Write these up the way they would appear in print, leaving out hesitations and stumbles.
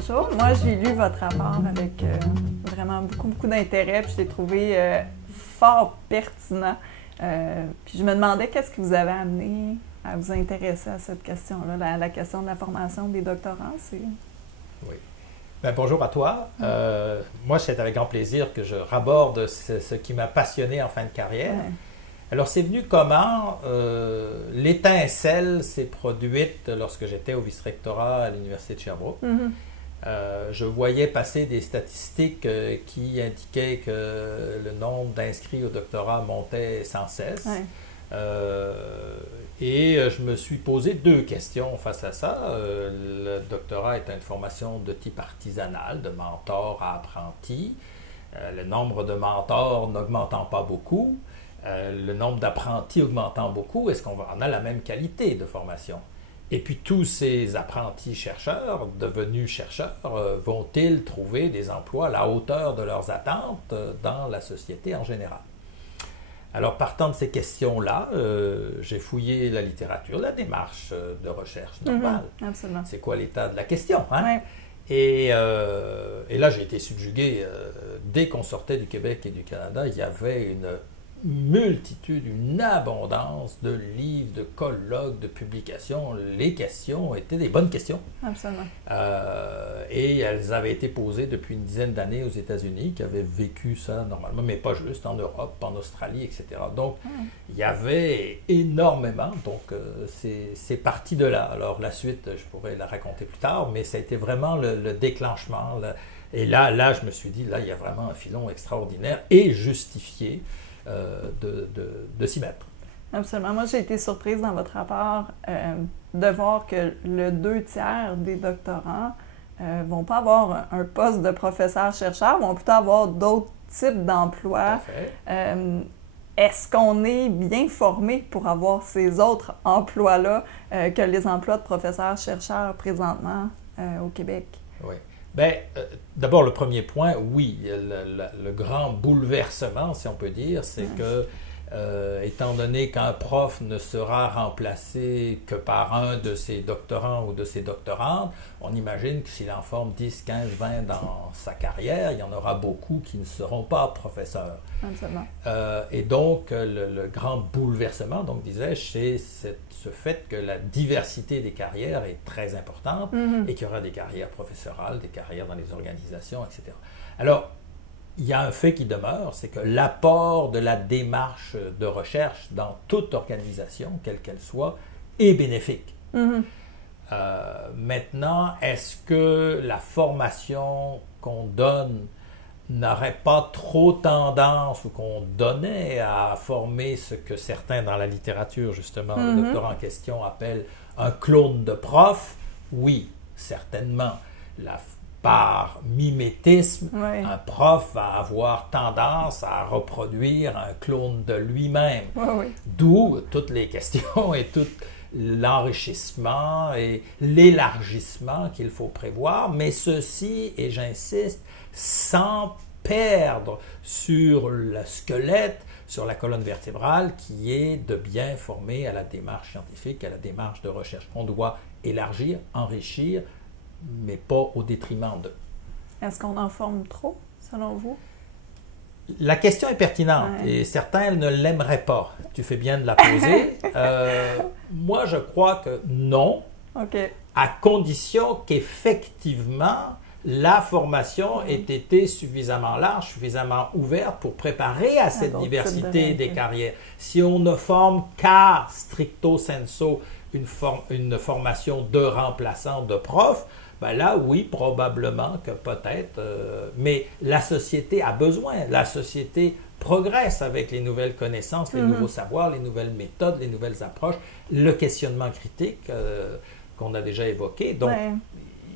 Bonjour, moi j'ai lu votre rapport avec vraiment beaucoup d'intérêt, puis je l'ai trouvé fort pertinent. Puis je me demandais qu'est-ce qui vous avait amené à vous intéresser à cette question-là, la question de la formation des doctorants. Oui. Bien, bonjour à toi. Moi, c'est avec grand plaisir que je raborde ce qui m'a passionné en fin de carrière. Ouais. Alors, c'est venu comment? L'étincelle s'est produite lorsque j'étais au vice-rectorat à l'Université de Sherbrooke. Je voyais passer des statistiques qui indiquaient que le nombre d'inscrits au doctorat montait sans cesse. Ouais. Et je me suis posé deux questions face à ça. Le doctorat est une formation de type artisanal, de mentor à apprenti. Le nombre de mentors n'augmentant pas beaucoup, le nombre d'apprentis augmentant beaucoup, est-ce qu'on a la même qualité de formation? Et puis tous ces apprentis chercheurs, devenus chercheurs, vont-ils trouver des emplois à la hauteur de leurs attentes dans la société en général? Alors, partant de ces questions-là, j'ai fouillé la littérature, la démarche de recherche normale. Absolument. C'est quoi l'état de la question, hein? Ouais. Et là, j'ai été subjugué. Dès qu'on sortait du Québec et du Canada, il y avait une multitude, une abondance de livres, de colloques, de publications. Les questions étaient des bonnes questions. Absolument. Et elles avaient été posées depuis une dizaine d'années aux États-Unis, qui avaient vécu ça normalement, mais pas juste, en Europe, en Australie, etc. Donc, il y avait énormément. Donc, c'est parti de là. Alors, la suite, je pourrais la raconter plus tard, mais ça a été vraiment le déclenchement. Et là, je me suis dit, là, il y a vraiment un filon extraordinaire et justifié de s'y mettre. Absolument. Moi, j'ai été surprise dans votre rapport de voir que le 2/3 des doctorants vont pas avoir un poste de professeur-chercheur, vont plutôt avoir d'autres types d'emplois. Est-ce qu'on est bien formé pour avoir ces autres emplois-là que les emplois de professeur-chercheur présentement au Québec? Oui. Bien, d'abord, le premier point, oui, le grand bouleversement, si on peut dire, c'est que, étant donné qu'un prof ne sera remplacé que par un de ses doctorants ou de ses doctorantes, on imagine que s'il en forme 10, 15, 20 dans sa carrière, il y en aura beaucoup qui ne seront pas professeurs. Absolument. Et donc, le grand bouleversement, donc disais-je, c'est ce fait que la diversité des carrières est très importante et qu'il y aura des carrières professorales, des carrières dans les organisations, etc. Alors, il y a un fait qui demeure, c'est que l'apport de la démarche de recherche dans toute organisation, quelle qu'elle soit, est bénéfique. Maintenant, est-ce que la formation qu'on donne n'aurait pas trop tendance ou qu'on donnait à former ce que certains dans la littérature, justement, le doctorat en question appellent un clone de prof? Oui, certainement. Par mimétisme, un prof va avoir tendance à reproduire un clone de lui-même. D'où toutes les questions et tout l'enrichissement et l'élargissement qu'il faut prévoir, mais ceci, et j'insiste, sans perdre sur le squelette, sur la colonne vertébrale, qui est de bien former à la démarche scientifique, à la démarche de recherche. On doit élargir, enrichir, mais pas au détriment d'eux. Est-ce qu'on en forme trop, selon vous? La question est pertinente et certains ne l'aimeraient pas. Tu fais bien de la poser. Moi, je crois que non, à condition qu'effectivement, la formation ait été suffisamment large, suffisamment ouverte pour préparer à cette diversité des carrières. Si on ne forme qu'à stricto sensu une formation de remplaçant de prof, ben là, oui, probablement que peut-être, mais la société a besoin, la société progresse avec les nouvelles connaissances, les nouveaux savoirs, les nouvelles méthodes, les nouvelles approches, le questionnement critique qu'on a déjà évoqué. Donc,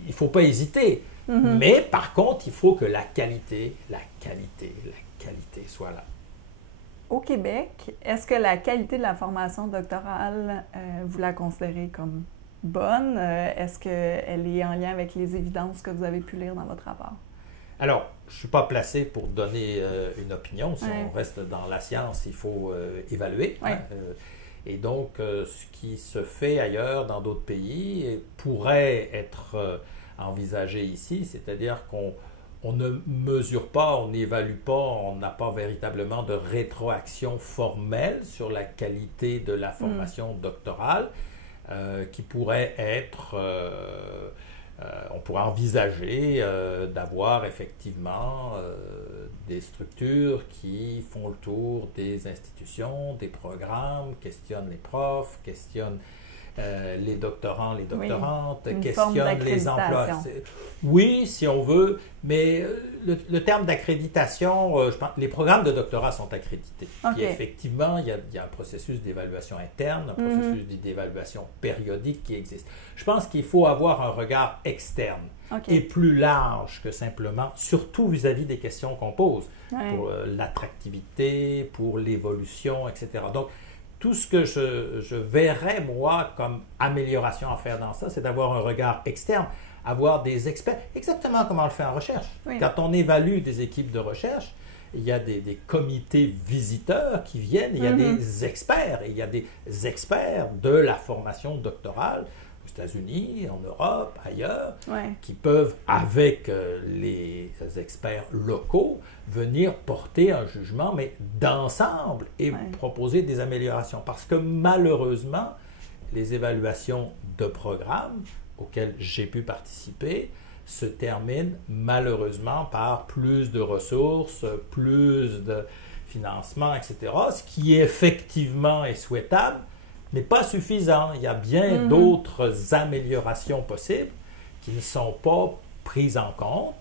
il ne faut pas hésiter. Mais par contre, il faut que la qualité soit là. Au Québec, est-ce que la qualité de la formation doctorale, vous la considérez comme bonne? Est-ce qu'elle est en lien avec les évidences que vous avez pu lire dans votre rapport? Alors, je ne suis pas placé pour donner une opinion. Si on reste dans la science, il faut évaluer. Et donc, ce qui se fait ailleurs, dans d'autres pays, pourrait être envisager ici, c'est-à-dire qu'on ne mesure pas, on n'évalue pas, on n'a pas véritablement de rétroaction formelle sur la qualité de la formation doctorale qui pourrait être, on pourrait envisager d'avoir effectivement des structures qui font le tour des institutions, des programmes, questionnent les profs, questionnent les doctorants, les doctorantes, questionnent les emplois. Oui, si on veut, mais le terme d'accréditation, je pense les programmes de doctorat sont accrédités. Puis effectivement, il y a un processus d'évaluation interne, un processus d'évaluation périodique qui existe. Je pense qu'il faut avoir un regard externe et plus large que simplement, surtout vis-à-vis des questions qu'on pose, pour l'attractivité, pour l'évolution, etc. Donc, tout ce que je verrais, moi, comme amélioration à faire dans ça, c'est d'avoir un regard externe, avoir des experts, exactement comme on le fait en recherche. Quand on évalue des équipes de recherche, il y a des comités visiteurs qui viennent, il y a des experts, et il y a des experts de la formation doctorale aux États-Unis, en Europe, ailleurs, qui peuvent, avec les experts locaux, venir porter un jugement, mais d'ensemble, et proposer des améliorations. Parce que malheureusement, les évaluations de programmes auxquelles j'ai pu participer se terminent malheureusement par plus de ressources, plus de financement, etc., ce qui effectivement est souhaitable, mais pas suffisant. Il y a bien d'autres améliorations possibles qui ne sont pas prises en compte.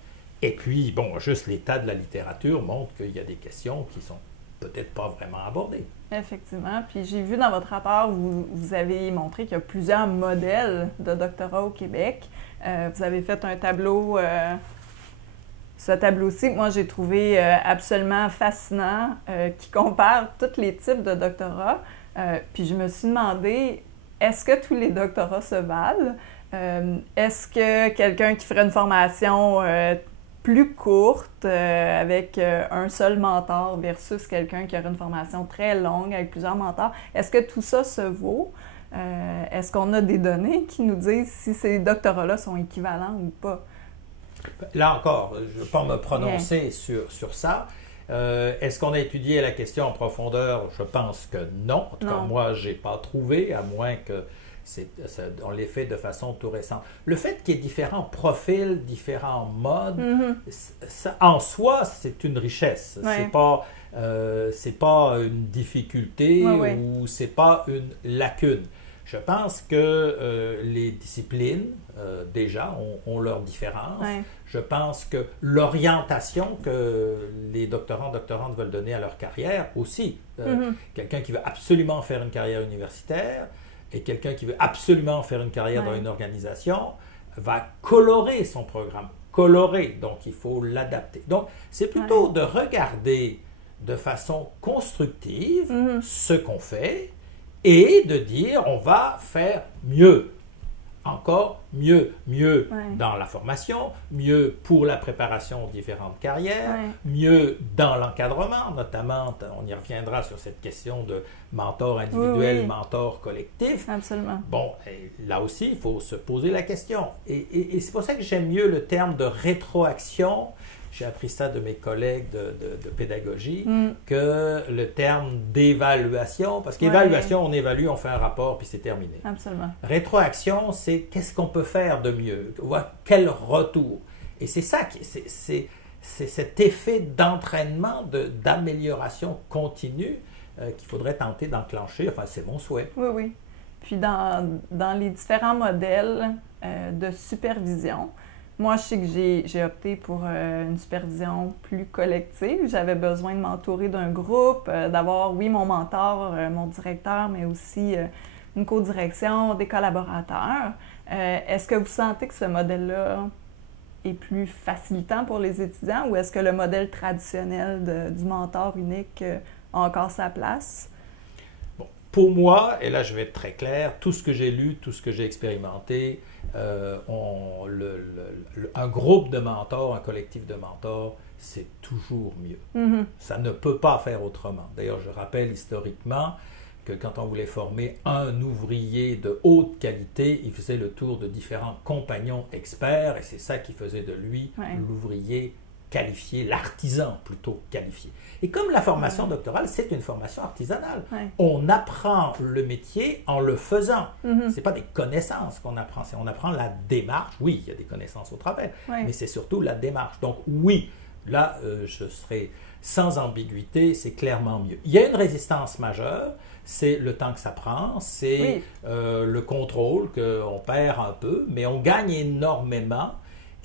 Et puis, bon, juste l'état de la littérature montre qu'il y a des questions qui sont peut-être pas vraiment abordées. Effectivement. Puis j'ai vu dans votre rapport, vous avez montré qu'il y a plusieurs modèles de doctorat au Québec. Vous avez fait un tableau, ce tableau-ci que moi j'ai trouvé absolument fascinant, qui compare tous les types de doctorats. Puis je me suis demandé, est-ce que tous les doctorats se valent? Est-ce que quelqu'un qui ferait une formation plus courte avec un seul mentor versus quelqu'un qui aurait une formation très longue avec plusieurs mentors, est-ce que tout ça se vaut? Est-ce qu'on a des données qui nous disent si ces doctorats-là sont équivalents ou pas? Là encore, je ne vais pas me prononcer sur ça. Est-ce qu'on a étudié la question en profondeur? Je pense que non. En tout cas, moi, je n'ai pas trouvé, à moins que on l'ait fait de façon tout récente. Le fait qu'il y ait différents profils, différents modes, ça, en soi, c'est une richesse. C'est pas une difficulté ou c'est pas une lacune. Je pense que les disciplines, déjà, ont leurs différences. Je pense que l'orientation que les doctorantes veulent donner à leur carrière aussi. Quelqu'un qui veut absolument faire une carrière universitaire et quelqu'un qui veut absolument faire une carrière dans une organisation va colorer son programme. Donc il faut l'adapter. Donc, c'est plutôt de regarder de façon constructive ce qu'on fait et de dire on va faire mieux. Encore mieux dans la formation, mieux pour la préparation aux différentes carrières, mieux dans l'encadrement, notamment, on y reviendra sur cette question de mentor individuel, mentor collectif. Absolument. Bon, là aussi, il faut se poser la question. Et c'est pour ça que j'aime mieux le terme de rétroaction. J'ai appris ça de mes collègues de pédagogie, que le terme d'évaluation, parce qu'évaluation, on évalue, on fait un rapport, puis c'est terminé. Absolument. Rétroaction, c'est qu'est-ce qu'on peut faire de mieux, quel retour. Et c'est ça, c'est cet effet d'entraînement, d'amélioration continue qu'il faudrait tenter d'enclencher. Enfin, c'est mon souhait. Oui. Puis dans les différents modèles de supervision, moi, je sais que j'ai opté pour une supervision plus collective. J'avais besoin de m'entourer d'un groupe, d'avoir, mon mentor, mon directeur, mais aussi une co-direction, des collaborateurs. Est-ce que vous sentez que ce modèle-là est plus facilitant pour les étudiants ou est-ce que le modèle traditionnel du mentor unique a encore sa place? Bon, pour moi, et là je vais être très clair, tout ce que j'ai lu, tout ce que j'ai expérimenté, un groupe de mentors, un collectif de mentors, c'est toujours mieux. Ça ne peut pas faire autrement. D'ailleurs, je rappelle historiquement que quand on voulait former un ouvrier de haute qualité, il faisait le tour de différents compagnons experts, et c'est ça qui faisait de lui l'ouvrier qualifié, l'artisan plutôt qualifié. Et comme la formation doctorale, c'est une formation artisanale, on apprend le métier en le faisant. Ce n'est pas des connaissances qu'on apprend, on apprend la démarche. Oui, il y a des connaissances au travers, mais c'est surtout la démarche. Donc oui, là, je serai sans ambiguïté, c'est clairement mieux. Il y a une résistance majeure, c'est le temps que ça prend, c'est le contrôle qu'on perd un peu, mais on gagne énormément.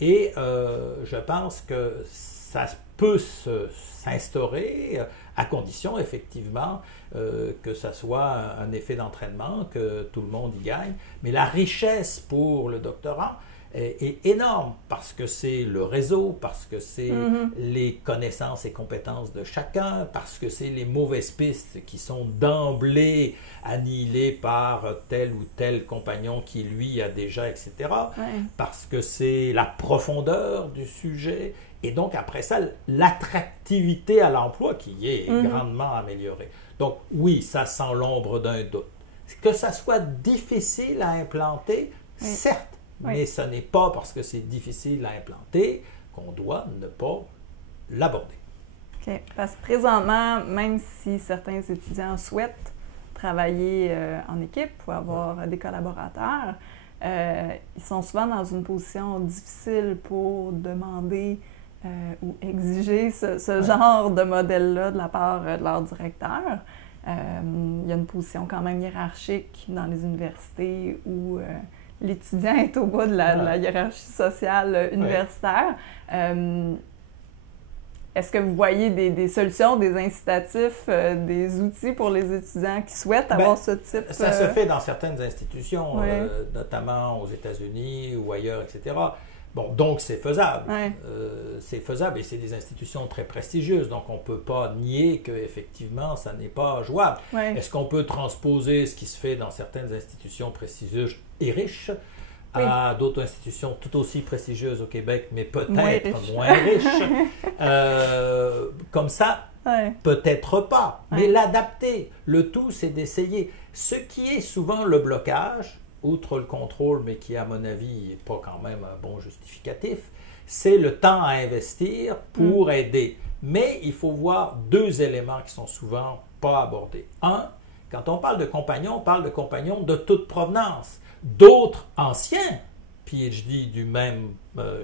Et je pense que ça peut s'instaurer à condition, effectivement, que ça soit un effet d'entraînement, que tout le monde y gagne. Mais la richesse pour le doctorant est énorme parce que c'est le réseau, parce que c'est les connaissances et compétences de chacun, parce que c'est les mauvaises pistes qui sont d'emblée annihilées par tel ou tel compagnon qui, lui, a déjà, etc. Parce que c'est la profondeur du sujet et donc, après ça, l'attractivité à l'emploi qui est grandement améliorée. Donc, oui, ça sans l'ombre d'un doute. Que ça soit difficile à implanter, certes, mais ce n'est pas parce que c'est difficile à implanter qu'on doit ne pas l'aborder. OK. Parce que présentement, même si certains étudiants souhaitent travailler en équipe ou avoir des collaborateurs, ils sont souvent dans une position difficile pour demander ou exiger ce genre de modèle-là de la part de leur directeur. Il y a une position quand même hiérarchique dans les universités où l'étudiant est au bas de la hiérarchie sociale universitaire. Est-ce que vous voyez des solutions, des incitatifs, des outils pour les étudiants qui souhaitent avoir ce type? Ça se fait dans certaines institutions, notamment aux États-Unis ou ailleurs, etc. Bon, donc c'est faisable. C'est faisable et c'est des institutions très prestigieuses, donc on ne peut pas nier qu'effectivement, ça n'est pas jouable. Est-ce qu'on peut transposer ce qui se fait dans certaines institutions prestigieuses et riches à d'autres institutions tout aussi prestigieuses au Québec, mais peut-être moins riches? Comme ça, peut-être pas. Mais l'adapter, le tout, c'est d'essayer. Ce qui est souvent le blocage, outre le contrôle, mais qui, à mon avis, n'est pas quand même un bon justificatif, c'est le temps à investir pour aider. Mais il faut voir deux éléments qui sont souvent pas abordés. Un, quand on parle de compagnons, on parle de compagnons de toute provenance. D'autres anciens PhD du même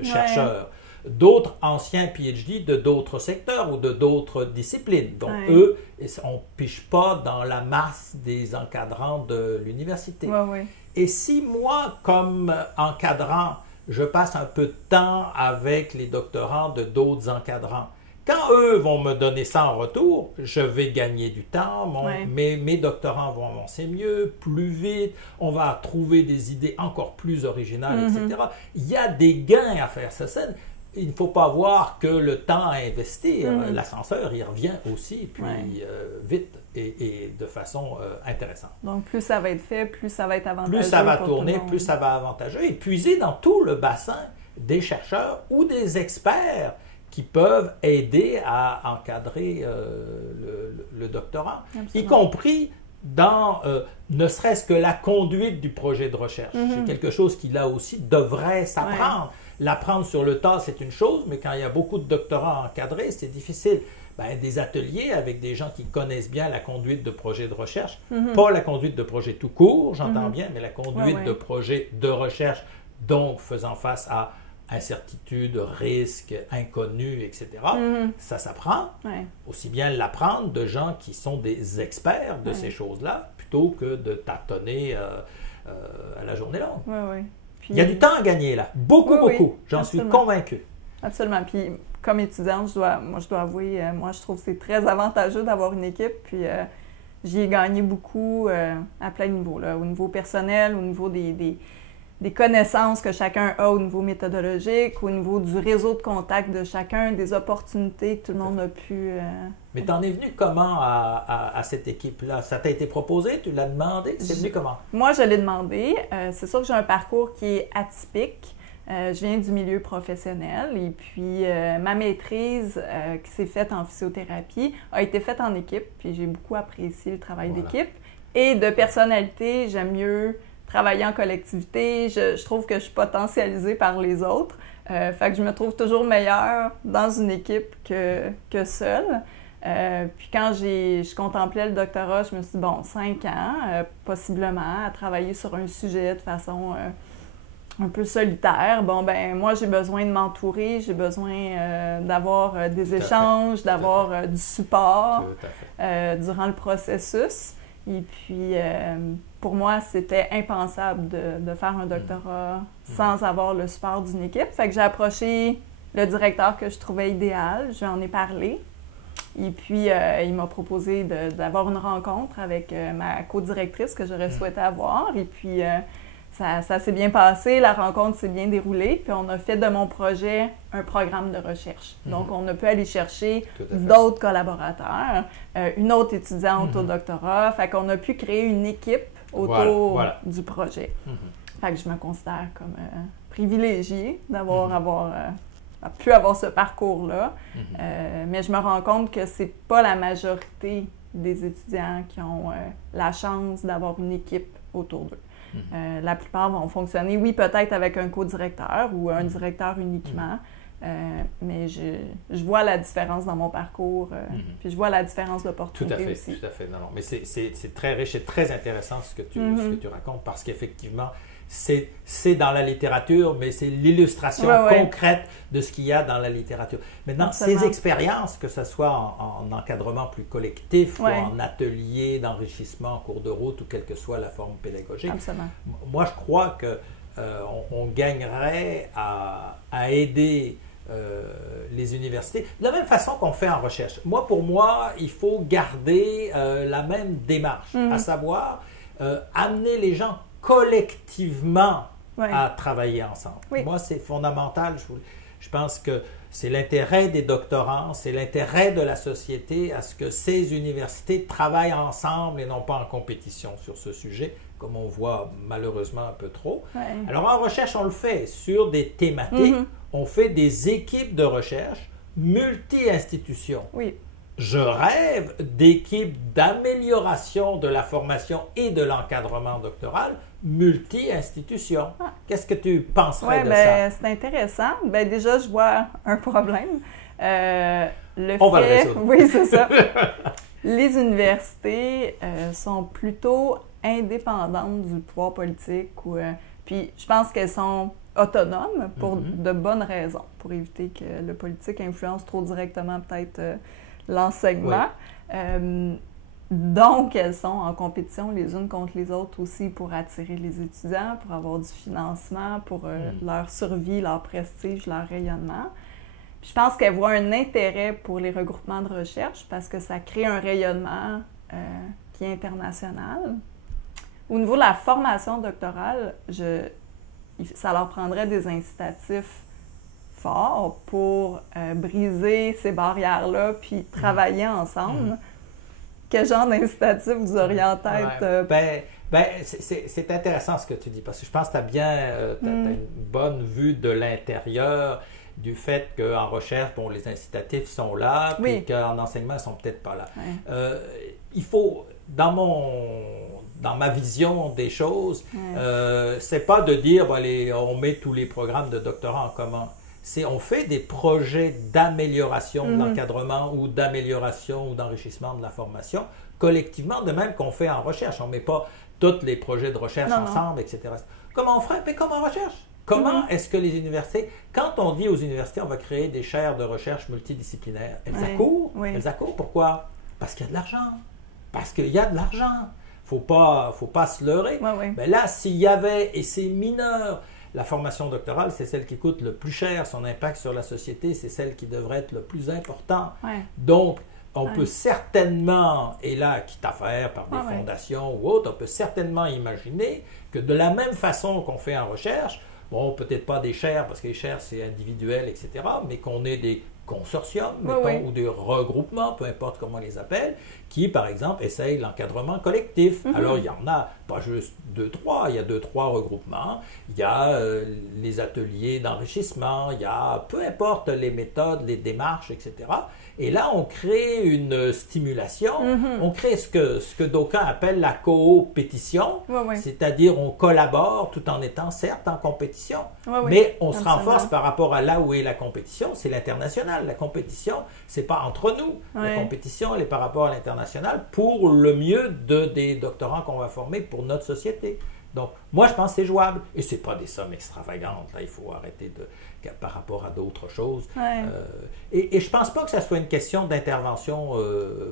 chercheur, d'autres anciens PhD de d'autres secteurs ou de d'autres disciplines. Donc, eux, on ne piche pas dans la masse des encadrants de l'université. Et si moi, comme encadrant, je passe un peu de temps avec les doctorants de d'autres encadrants, quand eux vont me donner ça en retour, je vais gagner du temps, mes doctorants vont avancer mieux, plus vite, on va trouver des idées encore plus originales, etc. Il y a des gains à faire ça. Il ne faut pas voir que le temps à investir, l'ascenseur, il revient aussi, puis vite et de façon intéressante. Donc, plus ça va être fait, plus ça va être avantageux. Plus ça va tourner, plus ça va avantageux. Et puiser dans tout le bassin des chercheurs ou des experts qui peuvent aider à encadrer le doctorat, y compris dans ne serait-ce que la conduite du projet de recherche. C'est quelque chose qui, là aussi, devrait s'apprendre. L'apprendre sur le tas, c'est une chose, mais quand il y a beaucoup de doctorats encadrés, c'est difficile. Des ateliers avec des gens qui connaissent bien la conduite de projets de recherche, pas la conduite de projets tout court, j'entends bien, mais la conduite de projets de recherche, donc faisant face à incertitudes, risques, inconnus, etc. Ça s'apprend. Aussi bien l'apprendre de gens qui sont des experts de ces choses-là, plutôt que de tâtonner à la journée longue. Puis, il y a du temps à gagner là, beaucoup. J'en suis convaincu. Absolument. Puis comme étudiante, je dois avouer, moi je trouve que c'est très avantageux d'avoir une équipe. Puis j'y ai gagné beaucoup à plein niveau, là, au niveau personnel, au niveau des connaissances que chacun a au niveau méthodologique, au niveau du réseau de contact de chacun, des opportunités que tout le monde a pu... Mais t'en es venu comment à cette équipe-là? Ça t'a été proposé? Tu l'as demandé? C'est venu comment? Moi, je l'ai demandé. C'est sûr que j'ai un parcours qui est atypique. Je viens du milieu professionnel et puis ma maîtrise qui s'est faite en physiothérapie a été faite en équipe. Puis j'ai beaucoup apprécié le travail d'équipe. Et de personnalité, j'aime mieux travailler en collectivité. Je trouve que je suis potentialisée par les autres. Fait que je me trouve toujours meilleure dans une équipe que seule. Puis quand je contemplais le doctorat, je me suis dit, bon, 5 ans, possiblement, à travailler sur un sujet de façon un peu solitaire. Bon, ben moi, j'ai besoin de m'entourer, j'ai besoin d'avoir des échanges, d'avoir du support durant le processus. Et puis, pour moi, c'était impensable de faire un doctorat sans avoir le support d'une équipe. Fait que j'ai approché le directeur que je trouvais idéal, je lui en ai parlé. Et puis, il m'a proposé d'avoir une rencontre avec ma co-directrice que j'aurais souhaité avoir. Et puis, ça s'est bien passé, la rencontre s'est bien déroulée. Puis, on a fait de mon projet un programme de recherche. Donc, on a pu aller chercher d'autres collaborateurs, une autre étudiante au doctorat. Fait qu'on a pu créer une équipe autour du projet. Fait que je me considère comme privilégiée d'avoir pu avoir ce parcours-là. Mais je me rends compte que c'est pas la majorité des étudiants qui ont la chance d'avoir une équipe autour d'eux. La plupart vont fonctionner, oui, peut-être avec un co-directeur ou un directeur uniquement, mais je vois la différence dans mon parcours, puis je vois la différence d'opportunité aussi. Tout à fait. Non. Mais c'est très riche et très intéressant ce que tu racontes, parce qu'effectivement, c'est dans la littérature, mais c'est l'illustration concrète de ce qu'il y a dans la littérature. Maintenant, ces expériences, que ce soit en encadrement plus collectif ou en atelier d'enrichissement en cours de route ou quelle que soit la forme pédagogique, moi je crois qu'on gagnerait à aider les universités de la même façon qu'on fait en recherche. Pour moi, il faut garder la même démarche, à savoir amener les gens collectivement à travailler ensemble. Moi, c'est fondamental. Je pense que c'est l'intérêt des doctorants, c'est l'intérêt de la société à ce que ces universités travaillent ensemble et non pas en compétition sur ce sujet, comme on voit malheureusement un peu trop. Alors en recherche, on le fait sur des thématiques. On fait des équipes de recherche multi-institutions. Je rêve d'équipes d'amélioration de la formation et de l'encadrement doctoral multi-institutions. Qu'est-ce que tu penserais de ça? C'est intéressant. Déjà, je vois un problème. On va le résoudre. Oui, c'est ça. Les universités sont plutôt indépendantes du pouvoir politique. Puis je pense qu'elles sont autonomes pour de bonnes raisons, pour éviter que le politique influence trop directement peut-être l'enseignement. Donc, elles sont en compétition les unes contre les autres aussi pour attirer les étudiants, pour avoir du financement, pour leur survie, leur prestige, leur rayonnement. Puis, je pense qu'elles voient un intérêt pour les regroupements de recherche parce que ça crée un rayonnement qui est international. Au niveau de la formation doctorale, ça leur prendrait des incitatifs forts pour briser ces barrières-là puis travailler ensemble. Quel genre d'incitatif vous auriez en tête? C'est intéressant ce que tu dis, parce que je pense que tu as une bonne vue de l'intérieur du fait qu'en recherche, les incitatifs sont là, puis qu'en enseignement, ils ne sont peut-être pas là. Il faut, dans ma vision des choses, c'est pas de dire on met tous les programmes de doctorat en commun. On fait des projets d'amélioration de l'encadrement ou d'amélioration ou d'enrichissement de la formation collectivement, de même qu'on fait en recherche. On ne met pas tous les projets de recherche ensemble, etc. Comment on ferait? Mais comme en recherche. Comment est-ce que les universités, quand on dit aux universités on va créer des chaires de recherche multidisciplinaires, elles accourent? Elles accourent. Pourquoi? Parce qu'il y a de l'argent. Parce qu'il y a de l'argent. Faut pas se leurrer. Mais là, s'il y avait, et c'est mineur, la formation doctorale, c'est celle qui coûte le plus cher, son impact sur la société, c'est celle qui devrait être le plus important. Donc, on peut certainement, et là, quitte à faire par des fondations ou autres, on peut certainement imaginer que de la même façon qu'on fait en recherche, peut-être pas des chaires, parce que les chaires, c'est individuel, etc., mais qu'on ait des consortiums, ou des regroupements, peu importe comment on les appelle, qui, par exemple, essayent l'encadrement collectif. Alors, il y en a pas juste 2-3, il y a 2-3 regroupements, il y a les ateliers d'enrichissement, il y a peu importe les méthodes, les démarches, etc. Et là, on crée une stimulation, on crée ce que d'aucuns appellent la coopétition, c'est-à-dire on collabore tout en étant certes en compétition, mais on se renforce par rapport à là où est la compétition, c'est l'international. La compétition, c'est pas entre nous. La compétition, elle est par rapport à l'international pour le mieux des doctorants qu'on va former pour notre société. Donc, moi, je pense que c'est jouable. Et ce n'est pas des sommes extravagantes. Là, il faut arrêter par rapport à d'autres choses. Et je ne pense pas que ça soit une question d'intervention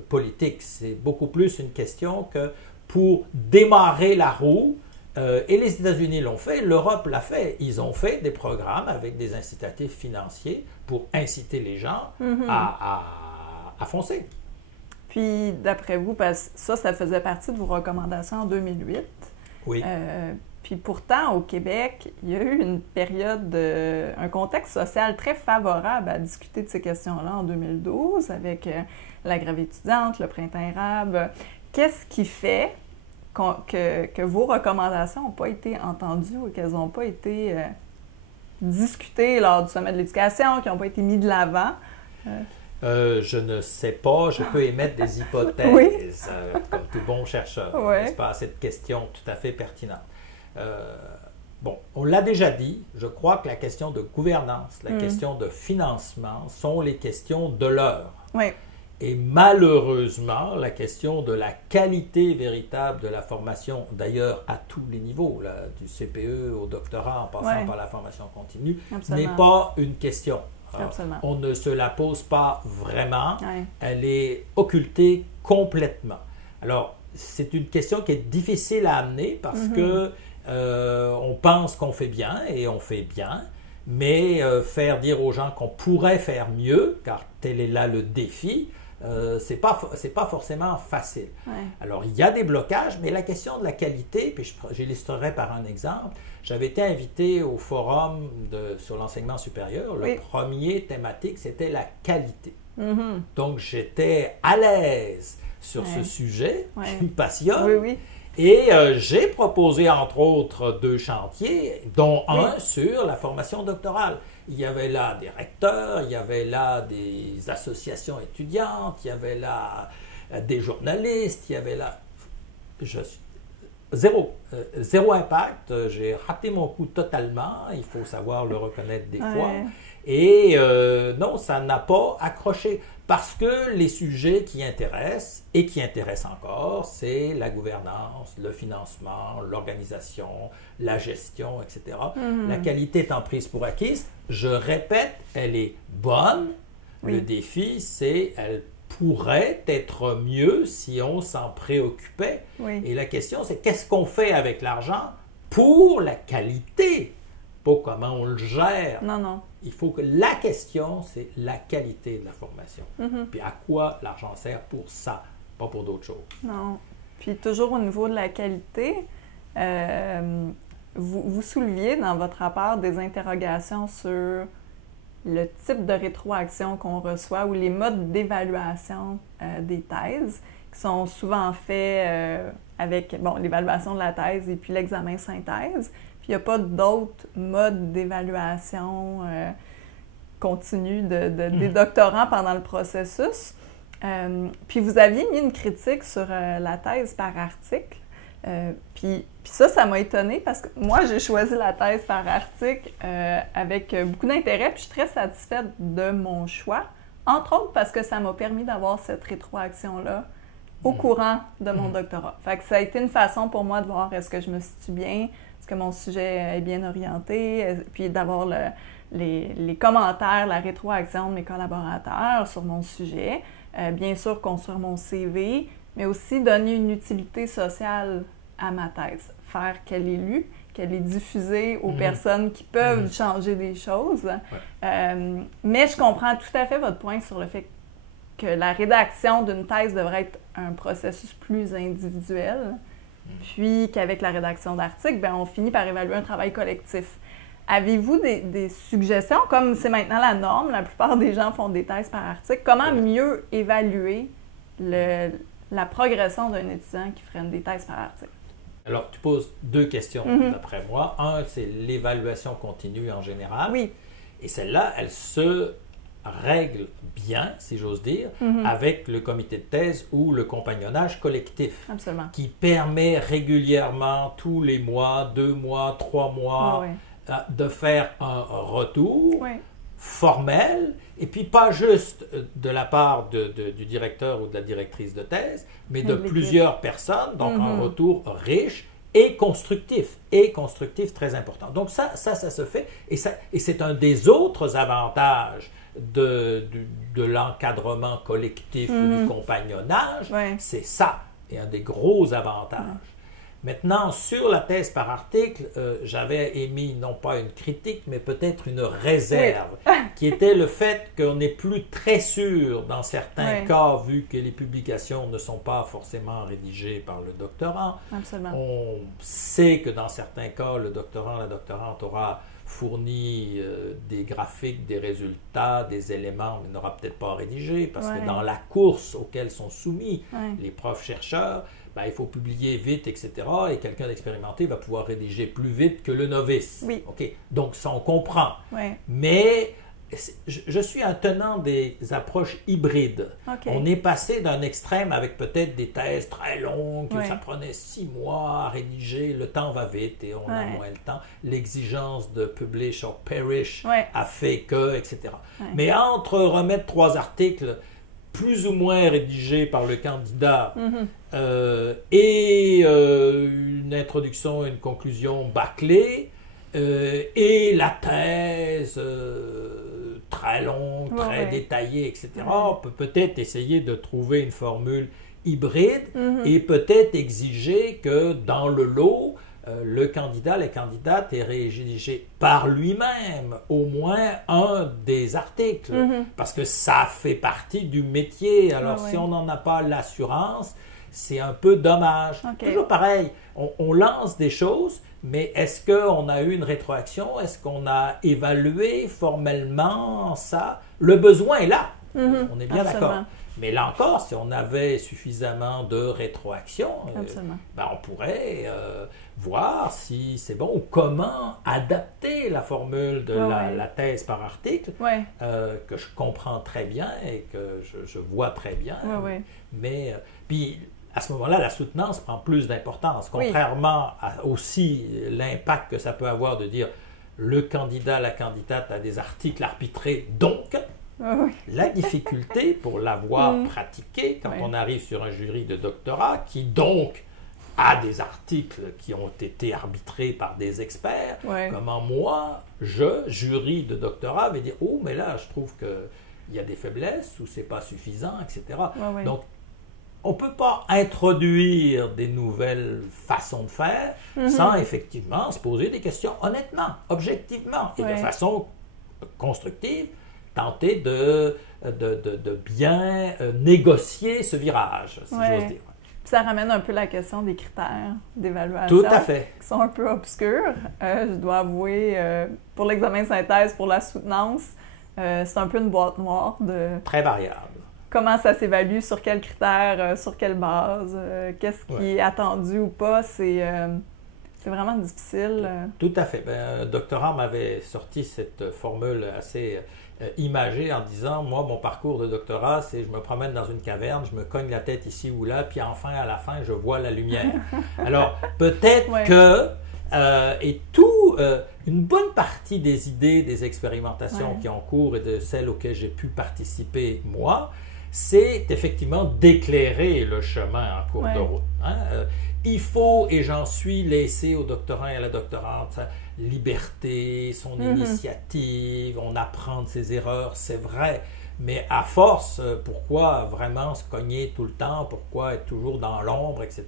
politique. C'est beaucoup plus une question que pour démarrer la roue, et les États-Unis l'ont fait, l'Europe l'a fait. Ils ont fait des programmes avec des incitatifs financiers pour inciter les gens à foncer. Puis, d'après vous, parce que ça faisait partie de vos recommandations en 2008. Oui. Puis pourtant, au Québec, il y a eu une période, un contexte social très favorable à discuter de ces questions-là en 2012 avec la grève étudiante, le printemps érable. Qu'est-ce qui fait que vos recommandations n'ont pas été entendues ou qu'elles n'ont pas été discutées lors du sommet de l'éducation, qui n'ont pas été mises de l'avant? Je ne sais pas, je peux émettre des hypothèses, comme tout bon chercheur. C'est pas cette question tout à fait pertinente. Bon, on l'a déjà dit, je crois que la question de gouvernance, la question de financement sont les questions de l'heure. Et malheureusement, la question de la qualité véritable de la formation, d'ailleurs à tous les niveaux, là, du CPE au doctorat en passant par la formation continue, n'est pas une question. On ne se la pose pas vraiment, elle est occultée complètement. Alors, c'est une question qui est difficile à amener parce que on pense qu'on fait bien et on fait bien, mais faire dire aux gens qu'on pourrait faire mieux, car tel est là le défi, c'est pas forcément facile. Alors, il y a des blocages, mais la question de la qualité, puis j'illustrerai par un exemple. J'avais été invité au forum sur l'enseignement supérieur. Le premier thématique, c'était la qualité. Donc, j'étais à l'aise sur ce sujet qui me passionne. Et j'ai proposé, entre autres, 2 chantiers, dont un sur la formation doctorale. Il y avait là des recteurs, il y avait là des associations étudiantes, il y avait là des journalistes, il y avait là... Zéro impact, j'ai raté mon coup totalement, il faut savoir le reconnaître des fois. Et non, ça n'a pas accroché, parce que les sujets qui intéressent, et qui intéressent encore, c'est la gouvernance, le financement, l'organisation, la gestion, etc. La qualité étant prise pour acquise, je répète, elle est bonne. Le défi, c'est elle pourrait être mieux si on s'en préoccupait. Et la question, c'est qu'est-ce qu'on fait avec l'argent pour la qualité, pas comment on le gère. Il faut que la question, c'est la qualité de la formation. Puis à quoi l'argent sert pour ça, pas pour d'autres choses. Puis toujours au niveau de la qualité, vous souleviez dans votre rapport des interrogations sur le type de rétroaction qu'on reçoit ou les modes d'évaluation des thèses qui sont souvent faits avec l'évaluation de la thèse et puis l'examen synthèse. Puis il n'y a pas d'autres modes d'évaluation continue des doctorants pendant le processus. Puis vous aviez mis une critique sur la thèse par article. Puis ça m'a étonnée parce que moi, j'ai choisi la thèse par article avec beaucoup d'intérêt, puis je suis très satisfaite de mon choix, entre autres parce que ça m'a permis d'avoir cette rétroaction-là au courant de mon doctorat. Fait que ça a été une façon pour moi de voir est-ce que je me situe bien, est-ce que mon sujet est bien orienté, puis d'avoir les commentaires, la rétroaction de mes collaborateurs sur mon sujet, bien sûr construire mon CV, mais aussi donner une utilité sociale à ma thèse, faire qu'elle est lue, qu'elle est diffusée aux personnes qui peuvent changer des choses. Mais je comprends tout à fait votre point sur le fait que la rédaction d'une thèse devrait être un processus plus individuel, puis qu'avec la rédaction d'articles, on finit par évaluer un travail collectif. Avez-vous des suggestions, comme c'est maintenant la norme, la plupart des gens font des thèses par article, comment mieux évaluer la progression d'un étudiant qui ferait des thèses par article? Alors, tu poses deux questions, d'après moi. Un, c'est l'évaluation continue en général. Oui. Et celle-là, elle se règle bien, si j'ose dire, avec le comité de thèse ou le compagnonnage collectif. Absolument. Qui permet régulièrement, tous les mois, 2 mois, 3 mois, de faire un retour formel, et puis pas juste de la part du directeur ou de la directrice de thèse, mais de plusieurs personnes, donc un retour riche et constructif très important. Donc ça se fait, et c'est un des autres avantages de l'encadrement collectif ou du compagnonnage, c'est ça, et un des gros avantages. Maintenant, sur la thèse par article, j'avais émis non pas une critique, mais peut-être une réserve, qui était le fait qu'on n'est plus très sûr, dans certains cas, vu que les publications ne sont pas forcément rédigées par le doctorant. Absolument. On sait que dans certains cas, le doctorant, la doctorante aura fourni des graphiques, des résultats, des éléments, mais n'aura peut-être pas rédigé, parce que dans la course auquel sont soumis les profs-chercheurs, ben, il faut publier vite, etc. Et quelqu'un d'expérimenté va pouvoir rédiger plus vite que le novice. Oui. OK. Donc, ça, on comprend. Oui. Mais je suis un tenant des approches hybrides. Okay. On est passé d'un extrême avec peut-être des thèses très longues, que ça prenait 6 mois à rédiger, le temps va vite et on a moins le temps. L'exigence de publish or perish a fait que, etc. Mais entre remettre 3 articles plus ou moins rédigés par le candidat et une introduction, une conclusion bâclée, et la thèse très longue, très détaillée, etc. On peut peut-être essayer de trouver une formule hybride et peut-être exiger que dans le lot, le candidat, la candidate ait rédigé par lui-même au moins un des articles, parce que ça fait partie du métier. Alors si on n'en a pas l'assurance, c'est un peu dommage. Toujours pareil, on lance des choses, mais est-ce qu'on a eu une rétroaction? Est-ce qu'on a évalué formellement ça? Le besoin est là, on est bien d'accord. Mais là encore, si on avait suffisamment de rétroaction, ben on pourrait voir si c'est bon ou comment adapter la formule de la thèse par article, que je comprends très bien et que je vois très bien. Mais puis à ce moment-là, la soutenance prend plus d'importance, contrairement à aussi l'impact que ça peut avoir de dire le candidat, la candidate a des articles arbitrés, donc la difficulté pour l'avoir pratiqué quand on arrive sur un jury de doctorat qui donc a des articles qui ont été arbitrés par des experts, comment moi, jury de doctorat, vais dire « Oh, mais là, je trouve qu'il y a des faiblesses ou c'est pas suffisant, etc. » Donc, on ne peut pas introduire des nouvelles façons de faire sans effectivement se poser des questions honnêtement, objectivement et de façon constructive, tenter de bien négocier ce virage, si j'ose dire. Ça ramène un peu la question des critères d'évaluation. Tout à fait. Qui sont un peu obscurs. Je dois avouer, pour l'examen de synthèse, pour la soutenance, c'est un peu une boîte noire de... Très variable. Comment ça s'évalue, sur quels critères, sur quelle base, qu'est-ce qui est attendu ou pas, c'est vraiment difficile. Tout à fait. Un doctorant m'avait sorti cette formule assez imagée en disant, moi, mon parcours de doctorat, c'est je me promène dans une caverne, je me cogne la tête ici ou là, puis enfin, à la fin, je vois la lumière. Alors, peut-être que une bonne partie des idées, des expérimentations qui ont cours et de celles auxquelles j'ai pu participer, moi, c'est effectivement d'éclairer le chemin en cours de route. Il faut, et j'en suis, laisser au doctorant et à la doctorante sa liberté, son initiative, on apprend de ses erreurs, c'est vrai, mais à force, pourquoi vraiment se cogner tout le temps, pourquoi être toujours dans l'ombre, etc.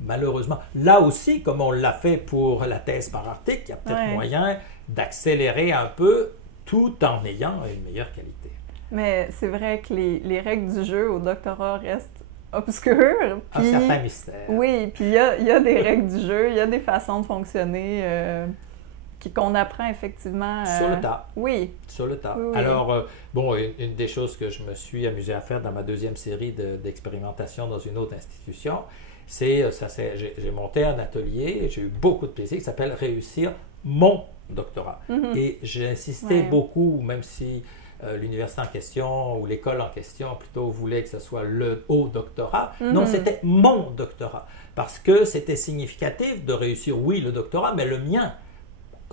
Malheureusement, là aussi, comme on l'a fait pour la thèse par article, il y a peut-être moyen d'accélérer un peu tout en ayant une meilleure qualité. Mais c'est vrai que les règles du jeu au doctorat restent obscures. Un certain mystère. Oui, puis il y a des règles du jeu, il y a des façons de fonctionner qu'on apprend effectivement... Sur le tas. Oui. Sur le tas. Oui, oui. Alors, bon, une des choses que je me suis amusé à faire dans ma deuxième série d'expérimentation dans une autre institution, j'ai monté un atelier, et j'ai eu beaucoup de plaisir, qui s'appelle « Réussir mon doctorat ». Et j'ai insisté beaucoup, même si l'université en question ou l'école en question plutôt voulait que ce soit le haut doctorat. Non, c'était mon doctorat. Parce que c'était significatif de réussir, oui, le doctorat, mais le mien,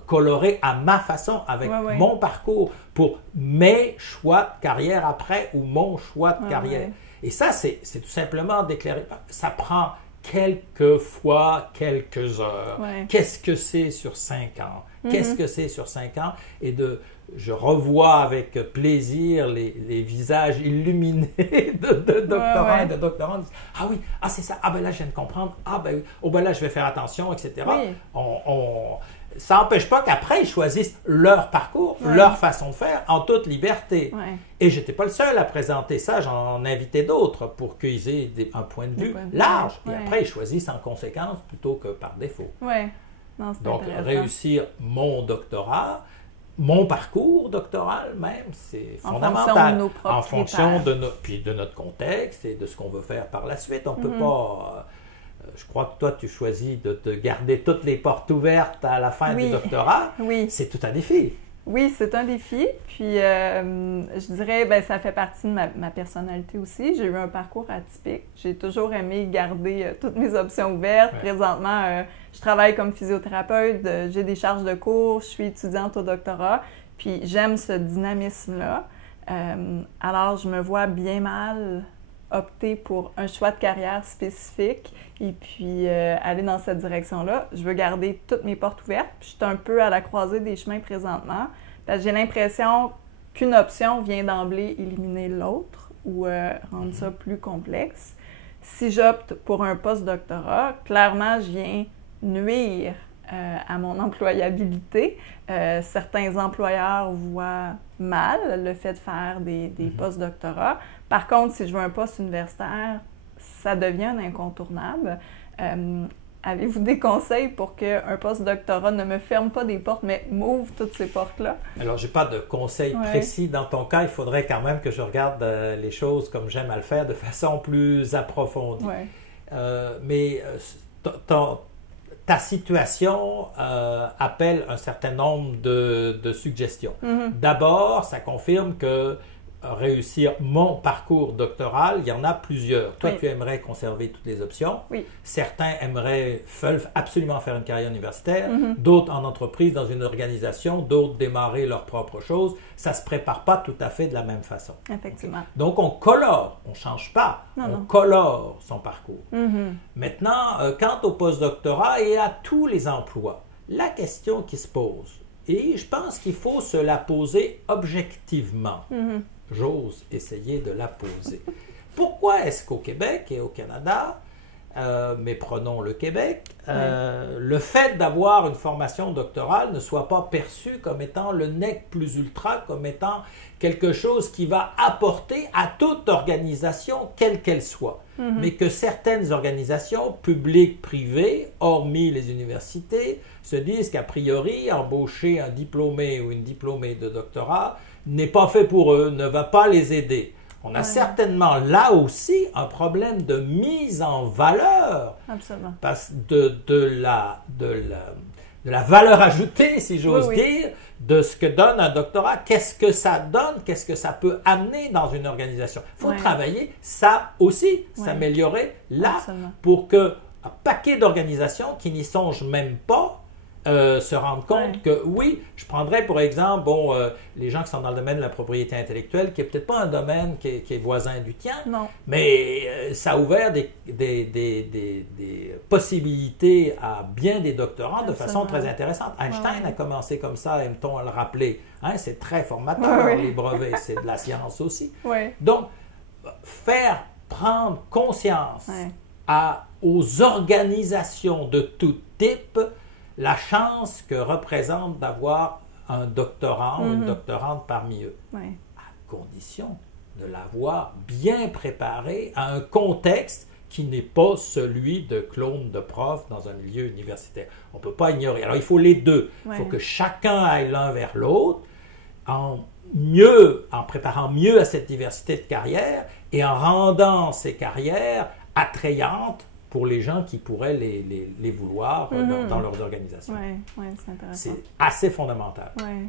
coloré à ma façon, avec mon parcours, pour mes choix de carrière après ou mon choix de carrière. Et ça, c'est tout simplement d'éclairer. Ça prend quelques fois, quelques heures. Qu'est-ce que c'est sur 5 ans? Qu'est-ce que c'est sur 5 ans? Et je revois avec plaisir les visages illuminés de doctorants et de doctorantes. Ah oui, ah c'est ça, ah ben là je viens de comprendre, ah ben oui, oh ben là je vais faire attention, etc. Ça n'empêche pas qu'après ils choisissent leur parcours, leur façon de faire en toute liberté. Et je n'étais pas le seul à présenter ça, j'en invitais d'autres pour qu'ils aient un point de vue large. Et après ils choisissent en conséquence plutôt que par défaut. Donc réussir mon doctorat, mon parcours doctoral même, c'est fondamental. En fonction de notre contexte et de ce qu'on veut faire par la suite. On ne peut pas... je crois que toi, tu choisis de te garder toutes les portes ouvertes à la fin du doctorat. C'est tout un défi. Oui, c'est un défi. Puis, je dirais, ça fait partie de ma personnalité aussi. J'ai eu un parcours atypique. J'ai toujours aimé garder toutes mes options ouvertes. Présentement, je travaille comme physiothérapeute, j'ai des charges de cours, je suis étudiante au doctorat. Puis, j'aime ce dynamisme-là. Alors, je me vois bien mal opter pour un choix de carrière spécifique et puis aller dans cette direction-là. Je veux garder toutes mes portes ouvertes. Puis je suis un peu à la croisée des chemins présentement. Parce que j'ai l'impression qu'une option vient d'emblée éliminer l'autre ou rendre ça plus complexe. Si j'opte pour un post-doctorat, clairement, je viens nuire à mon employabilité. Certains employeurs voient mal le fait de faire des post-doctorats. Par contre, si je veux un poste universitaire, ça devient un incontournable. Avez-vous des conseils pour qu'un post-doctorat ne me ferme pas des portes, mais m'ouvre toutes ces portes-là? Alors, je n'ai pas de conseils précis. Dans ton cas, il faudrait quand même que je regarde les choses comme j'aime à le faire, de façon plus approfondie. Mais ta situation appelle un certain nombre de suggestions. D'abord, ça confirme que réussir mon parcours doctoral, il y en a plusieurs. Toi, tu aimerais conserver toutes les options. Certains veulent absolument faire une carrière universitaire, d'autres en entreprise, dans une organisation, d'autres démarrer leur propre chose. Ça ne se prépare pas tout à fait de la même façon. Effectivement. Donc, on colore, on ne change pas, on colore son parcours. Maintenant, quant au postdoctorat et à tous les emplois, la question qui se pose, et je pense qu'il faut se la poser objectivement. J'ose essayer de la poser. Pourquoi est-ce qu'au Québec et au Canada, mais prenons le Québec, le fait d'avoir une formation doctorale ne soit pas perçu comme étant le nec plus ultra, comme étant quelque chose qui va apporter à toute organisation, quelle qu'elle soit. Mais que certaines organisations, publiques, privées, hormis les universités, se disent qu'a priori, embaucher un diplômé ou une diplômée de doctorat n'est pas fait pour eux, ne va pas les aider. On a certainement là aussi un problème de mise en valeur. Absolument. Parce de la valeur ajoutée, si j'ose dire, de ce que donne un doctorat. Qu'est-ce que ça donne? Qu'est-ce que ça peut amener dans une organisation? Il faut travailler ça aussi, s'améliorer là pour qu'un paquet d'organisations qui n'y songent même pas se rendent compte que oui, je prendrais pour exemple les gens qui sont dans le domaine de la propriété intellectuelle, qui n'est peut-être pas un domaine qui est voisin du tien, mais ça a ouvert des possibilités à bien des doctorants de façon très intéressante. Einstein a commencé comme ça, aime-t-on le rappeler. C'est très formateur, les brevets, c'est de la science aussi. Donc, faire prendre conscience aux organisations de tout type la chance que représente d'avoir un doctorant ou une doctorante parmi eux, à condition de l'avoir bien préparé à un contexte qui n'est pas celui de clone de prof dans un milieu universitaire. On ne peut pas ignorer. Alors, il faut les deux. Il faut que chacun aille l'un vers l'autre en préparant mieux à cette diversité de carrières et en rendant ces carrières attrayantes pour les gens qui pourraient les vouloir dans leurs organisations. Oui, c'est intéressant. C'est assez fondamental. Ouais.